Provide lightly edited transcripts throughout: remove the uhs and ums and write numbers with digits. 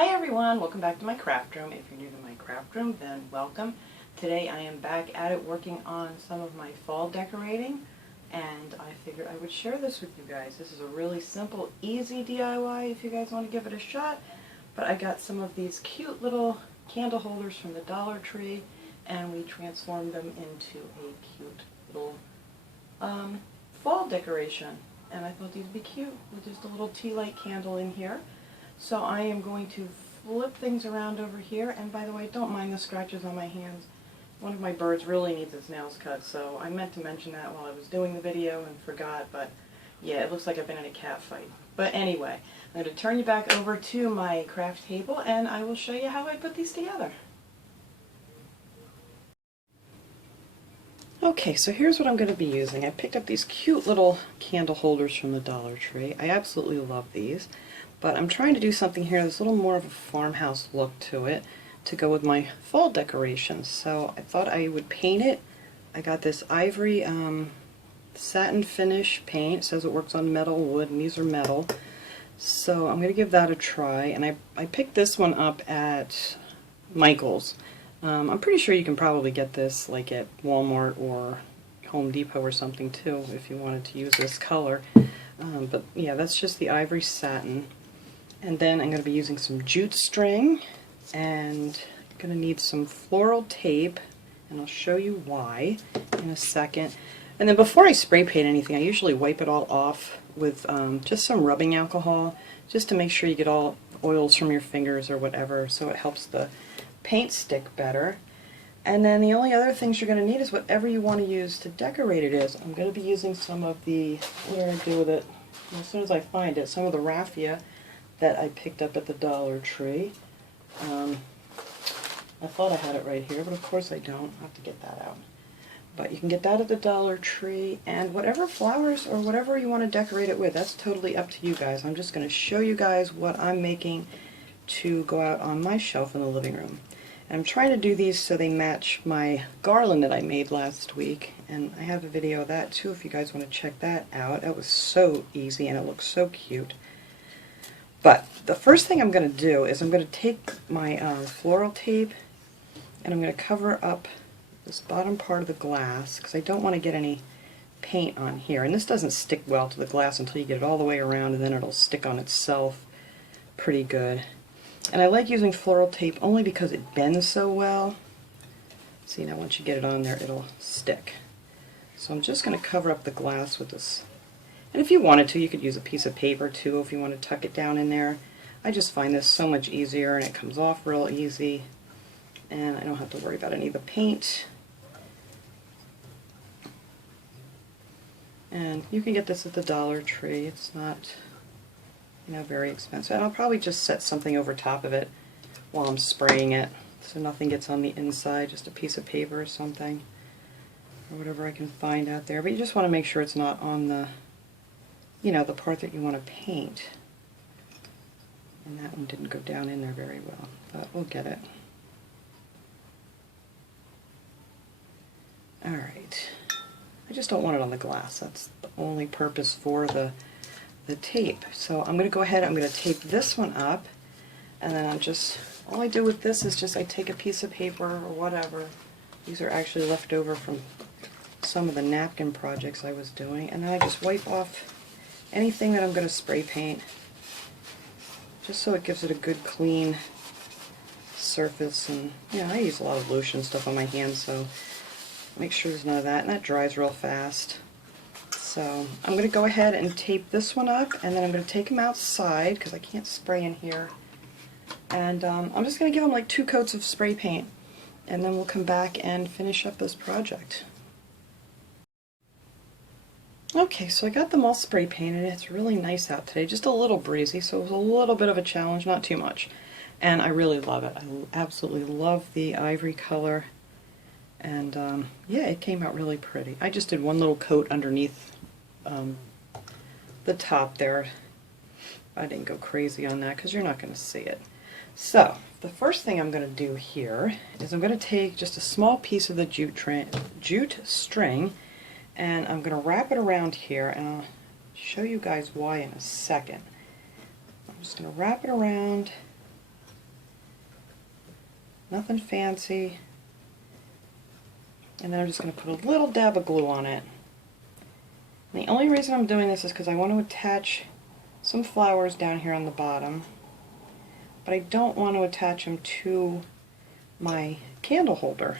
Hi everyone, welcome back to my craft room. If you're new to my craft room, then welcome. Today I am back at it working on some of my fall decorating, and I figured I would share this with you guys. This is a really simple, easy DIY if you guys want to give it a shot, but I got some of these cute little candle holders from the Dollar Tree, and we transformed them into a cute little fall decoration, and I thought these would be cute with just a little tea light candle in here. So I am going to flip things around over here, and by the way, don't mind the scratches on my hands. One of my birds really needs its nails cut, so I meant to mention that while I was doing the video and forgot, but yeah, it looks like I've been in a cat fight. But anyway, I'm going to turn you back over to my craft table, and I will show you how I put these together. Okay, so here's what I'm going to be using. I picked up these cute little candle holders from the Dollar Tree. I absolutely love these. But I'm trying to do something here that's a little more of a farmhouse look to it to go with my fall decorations. So I thought I would paint it. I got this ivory satin finish paint. It says it works on metal, wood, and these are metal. So I'm going to give that a try. And I picked this one up at Michael's. I'm pretty sure you can probably get this like at Walmart or Home Depot or something too if you wanted to use this color. But yeah, that's just the ivory satin. And then I'm going to be using some jute string, and I'm going to need some floral tape, and I'll show you why in a second. And then before I spray paint anything, I usually wipe it all off with just some rubbing alcohol, just to make sure you get all oils from your fingers or whatever, so it helps the paint stick better. And then the only other things you're going to need is whatever you want to use to decorate it is. I'm going to be using some of the, what do I do with it? As soon as I find it, some of the raffia that I picked up at the Dollar Tree. I thought I had it right here, but of course I don't. I'll have to get that out. But you can get that at the Dollar Tree, and whatever flowers or whatever you want to decorate it with, that's totally up to you guys. I'm just going to show you guys what I'm making to go out on my shelf in the living room. And I'm trying to do these so they match my garland that I made last week, and I have a video of that too if you guys want to check that out. That was so easy and it looks so cute. But the first thing I'm going to do is I'm going to take my floral tape and I'm going to cover up this bottom part of the glass because I don't want to get any paint on here. And this doesn't stick well to the glass until you get it all the way around, and then it'll stick on itself pretty good. And I like using floral tape only because it bends so well. See, now once you get it on there, it'll stick. So I'm just going to cover up the glass with this. And if you wanted to, you could use a piece of paper too if you want to tuck it down in there. I just find this so much easier, and it comes off real easy, and I don't have to worry about any of the paint. And you can get this at the Dollar Tree. It's not, you know, very expensive. And I'll probably just set something over top of it while I'm spraying it so nothing gets on the inside, just a piece of paper or something, or whatever I can find out there. But you just want to make sure it's not on the, you know, the part that you want to paint. And that one didn't go down in there very well, but we'll get it. Alright. I just don't want it on the glass. That's the only purpose for the tape. So I'm going to go ahead, I'm going to tape this one up, and then all I do with this is just I take a piece of paper or whatever. These are actually left over from some of the napkin projects I was doing, and then I just wipe off anything that I'm going to spray paint, just so it gives it a good clean surface. And you know, I use a lot of lotion stuff on my hands, so make sure there's none of that, and that dries real fast. So I'm going to go ahead and tape this one up, and then I'm going to take them outside because I can't spray in here, and I'm just going to give them like 2 coats of spray paint, and then we'll come back and finish up this project. Okay, so I got them all spray painted. It's really nice out today, just a little breezy, so it was a little bit of a challenge, not too much. And I really love it. I absolutely love the ivory color, and yeah, it came out really pretty. I just did one little coat underneath the top there. I didn't go crazy on that because you're not going to see it. So the first thing I'm going to do here is I'm going to take just a small piece of the jute string, and I'm going to wrap it around here, and I'll show you guys why in a second. I'm just going to wrap it around Nothing fancy. And then I'm just going to put a little dab of glue on it. And the only reason I'm doing this is because I want to attach some flowers down here on the bottom, but I don't want to attach them to my candle holder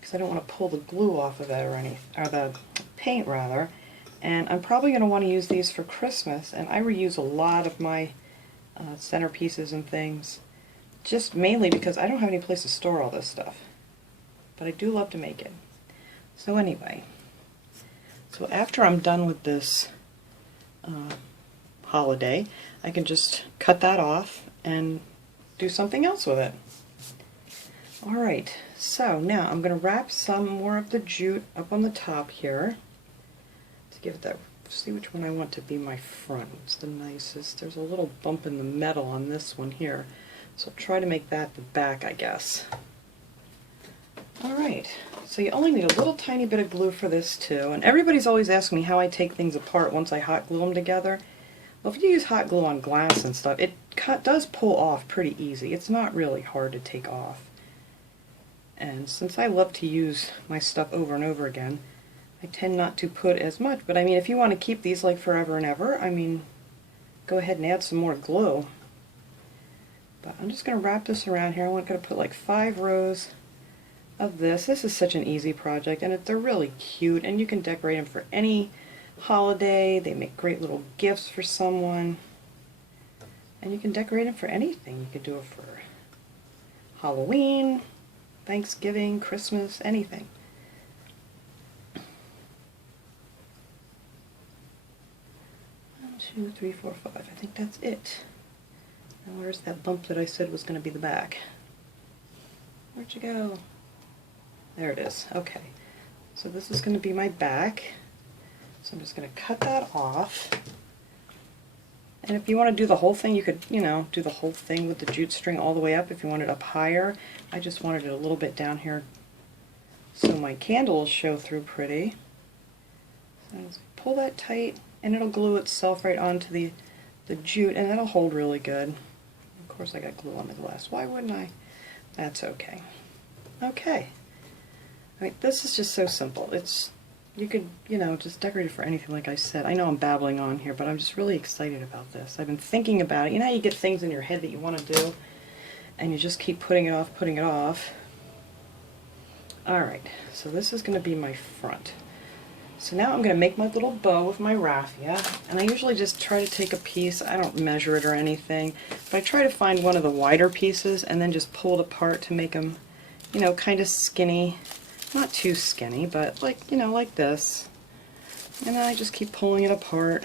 because I don't want to pull the glue off of it or the paint rather. And I'm probably going to want to use these for Christmas, and I reuse a lot of my centerpieces and things, just mainly because I don't have any place to store all this stuff. But I do love to make it. So anyway, so after I'm done with this holiday, I can just cut that off and do something else with it. Alright, so now I'm going to wrap some more of the jute up on the top here to give it that, see which one I want to be my front. It's the nicest. There's a little bump in the metal on this one here, so I'll try to make that the back, I guess. Alright, so you only need a little tiny bit of glue for this too, and everybody's always asking me how I take things apart once I hot glue them together. Well, if you use hot glue on glass and stuff, it does pull off pretty easy. It's not really hard to take off. And since I love to use my stuff over and over again, I tend not to put as much, but I mean, if you want to keep these like forever and ever, I mean, go ahead and add some more glue. But I'm just going to wrap this around here. I'm going to put like 5 rows of this. This is such an easy project, and they're really cute, and you can decorate them for any holiday. They make great little gifts for someone, and you can decorate them for anything. You could do it for Halloween, Thanksgiving, Christmas, anything. One, 2, 3, 4, 5. I think that's it. Now where's that bump that I said was going to be the back? Where'd you go? There it is. Okay, so this is going to be my back. So I'm just going to cut that off. And if you want to do the whole thing, you could, you know, do the whole thing with the jute string all the way up if you want it up higher. I just wanted it a little bit down here so my candle will show through pretty. So just pull that tight, and it'll glue itself right onto the jute, and that'll hold really good. Of course, I got glue on the glass. Why wouldn't I? That's okay. Okay. I mean, this is just so simple. You could, you know, just decorate it for anything, like I said. I know I'm babbling on here, but I'm just really excited about this. I've been thinking about it. You know how you get things in your head that you want to do, and you just keep putting it off, putting it off. Alright, so this is going to be my front. So now I'm going to make my little bow with my raffia, and I usually just try to take a piece. I don't measure it or anything, but I try to find one of the wider pieces and then just pull it apart to make them, you know, kind of skinny. Not too skinny, but like, you know, like this. And then I just keep pulling it apart.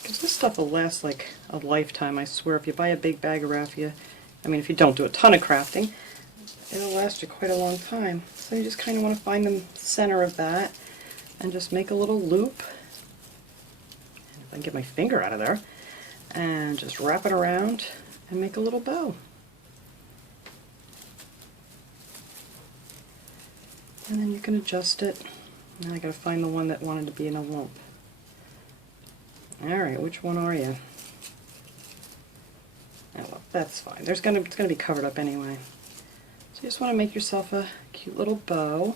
Because this stuff will last like a lifetime, I swear. If you buy a big bag of raffia, I mean, if you don't do a ton of crafting, it'll last you quite a long time. So you just kind of want to find the center of that and just make a little loop. And if I can get my finger out of there, and just wrap it around and make a little bow. And then you can adjust it. Now I gotta find the one that wanted to be in a lump. Alright, which one are you? Oh well, that's fine. It's gonna be covered up anyway. So you just want to make yourself a cute little bow.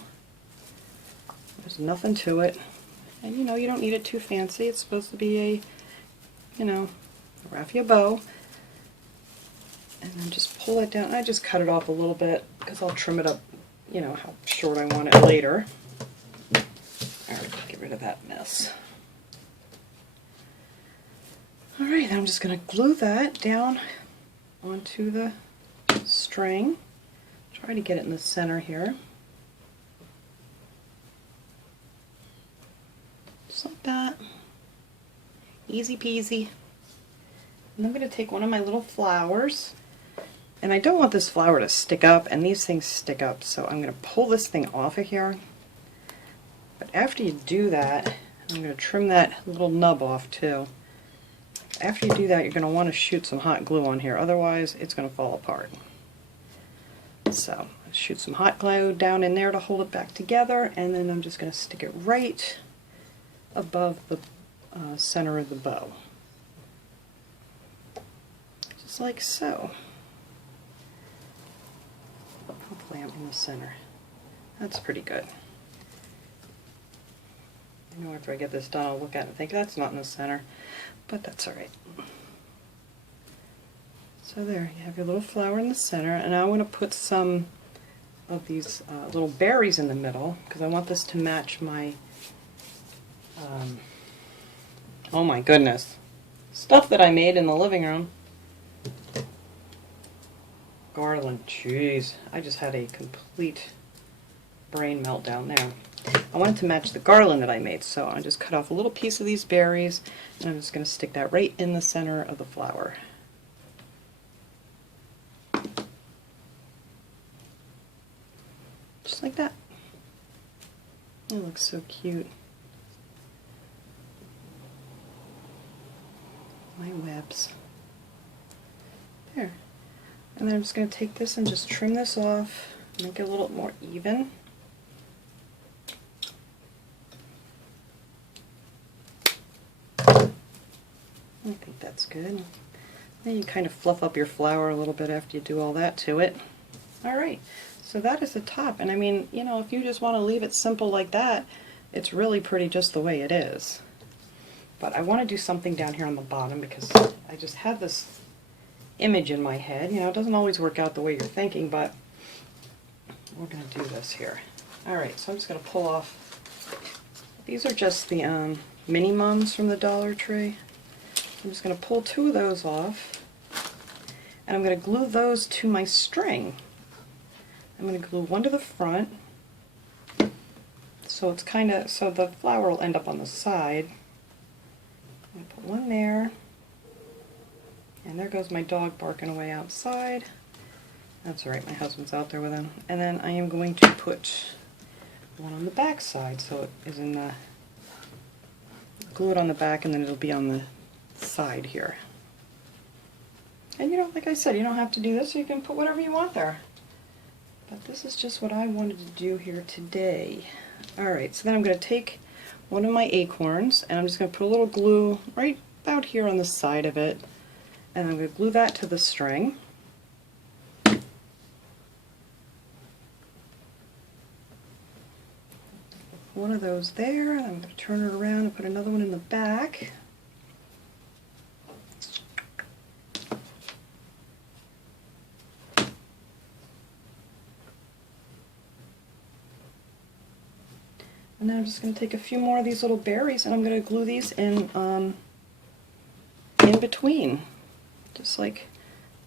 There's nothing to it. And you know, you don't need it too fancy. It's supposed to be a, you know, a raffia bow. And then just pull it down. I just cut it off a little bit because I'll trim it up, you know, how short I want it later. Alright, get rid of that mess. Alright, I'm just going to glue that down onto the string. Try to get it in the center here. Just like that. Easy peasy. And I'm going to take one of my little flowers. And I don't want this flower to stick up, and these things stick up, so I'm going to pull this thing off of here. But after you do that, I'm going to trim that little nub off too. After you do that, you're going to want to shoot some hot glue on here, otherwise it's going to fall apart. So, shoot some hot glue down in there to hold it back together, and then I'm just going to stick it right above the center of the bow. just like so. Hopefully I'm in the center. That's pretty good. I know after I get this done I'll look at it and think that's not in the center, but that's alright. So there, you have your little flower in the center, and I want to put some of these little berries in the middle because I want this to match my, oh my goodness, stuff that I made in the living room. Garland, jeez, I just had a complete brain meltdown there. I wanted to match the garland that I made, so I just cut off a little piece of these berries, and I'm just going to stick that right in the center of the flower. Just like that. It looks so cute. My webs. There. And then I'm just going to take this and just trim this off, make it a little more even. I think that's good. Then you kind of fluff up your flower a little bit after you do all that to it. Alright, so that is the top. And I mean, you know, if you just want to leave it simple like that, it's really pretty just the way it is. But I want to do something down here on the bottom because I just had this image in my head. You know, it doesn't always work out the way you're thinking, but we're going to do this here. Alright, so I'm just going to pull off. These are just the mini mums from the Dollar Tree. I'm just going to pull 2 of those off, and I'm going to glue those to my string. I'm going to glue one to the front, so it's kind of, so the flower will end up on the side. I'm going to put one there, and there goes my dog barking away outside. That's alright, my husband's out there with him. And then I am going to put one on the back side, so it is in the, glue it on the back, and then it'll be on the side here. And you know, like I said, you don't have to do this, you can put whatever you want there. But this is just what I wanted to do here today. Alright, so then I'm going to take one of my acorns, and I'm just going to put a little glue right about here on the side of it, and I'm going to glue that to the string. One of those there, and I'm going to turn it around and put another one in the back. And then I'm just going to take a few more of these little berries and I'm going to glue these in between, just like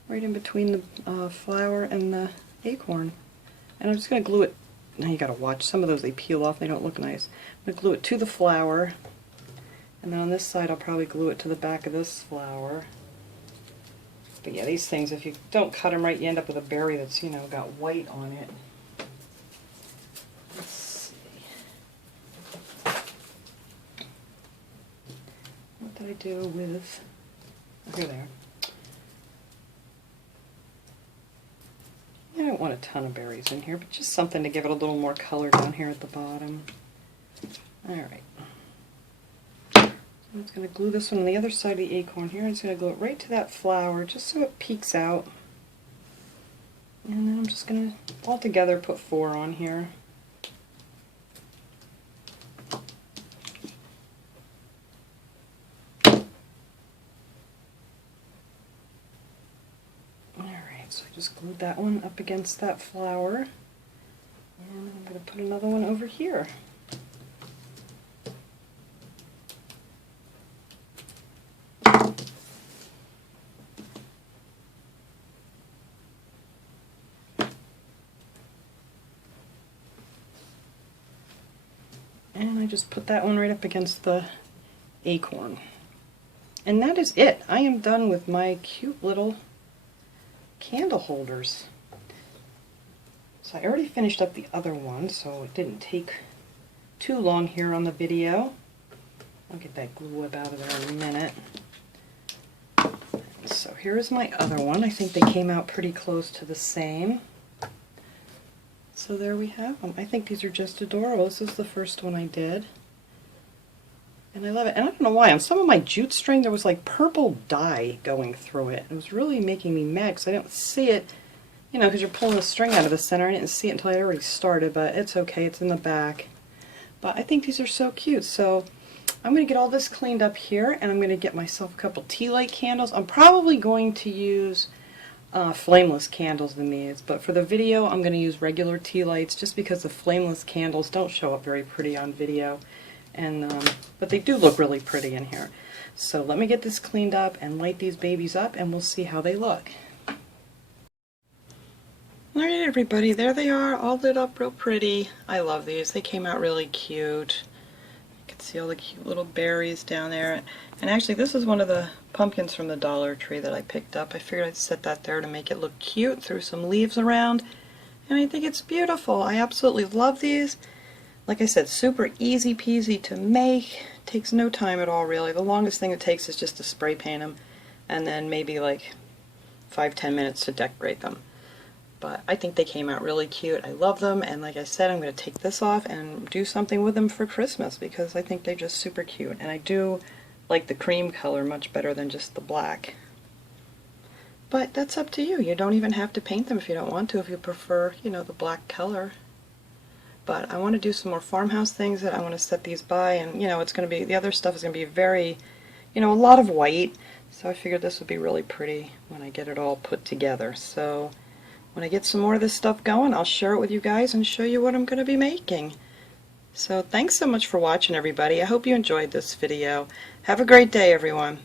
right in between the flower and the acorn. And I'm just going to glue it. Now you got to watch, some of those they peel off, they don't look nice. I'm going to glue it to the flower, and then on this side I'll probably glue it to the back of this flower. But yeah, these things, if you don't cut them right, you end up with a berry that's, you know, got white on it. What did I do with, oh, here they are. I don't want a ton of berries in here, but just something to give it a little more color down here at the bottom. Alright. I'm just going to glue this one on the other side of the acorn here. I'm just going to glue it right to that flower just so it peeks out. And then I'm just going to all together put 4 on here. So I just glued that one up against that flower, and I'm going to put another one over here. And I just put that one right up against the acorn. And that is it. I am done with my cute little candle holders. So I already finished up the other one, so it didn't take too long here on the video. I'll get that glue web out of there in a minute. So here's my other one. I think they came out pretty close to the same. So there we have them. I think these are just adorable. This is the first one I did. And I love it. And I don't know why, on some of my jute string there was like purple dye going through it. It was really making me mad because I didn't see it, you know, because you're pulling the string out of the center. I didn't see it until I already started, but it's okay, it's in the back. But I think these are so cute. So I'm going to get all this cleaned up here, and I'm going to get myself a couple tea light candles. I'm probably going to use flameless candles in these, but for the video I'm going to use regular tea lights just because the flameless candles don't show up very pretty on video. And but they do look really pretty in here. So let me get this cleaned up and light these babies up, and we'll see how they look. Alright everybody, there they are, all lit up real pretty. I love these. They came out really cute. You can see all the cute little berries down there. And actually this is one of the pumpkins from the Dollar Tree that I picked up. I figured I'd set that there to make it look cute. Threw some leaves around. And I think it's beautiful. I absolutely love these. Like I said, super easy peasy to make. Takes no time at all really. The longest thing it takes is just to spray paint them, and then maybe like 5-10 minutes to decorate them. But I think they came out really cute. I love them, and like I said, I'm going to take this off and do something with them for Christmas because I think they're just super cute. And I do like the cream color much better than just the black. But that's up to you. You don't even have to paint them if you don't want to, if you prefer, you know, the black color. But I want to do some more farmhouse things that I want to set these by, and you know, it's going to be, the other stuff is going to be very, you know, a lot of white, so I figured this would be really pretty when I get it all put together. So when I get some more of this stuff going, I'll share it with you guys and show you what I'm going to be making. So thanks so much for watching everybody. I hope you enjoyed this video. Have a great day everyone.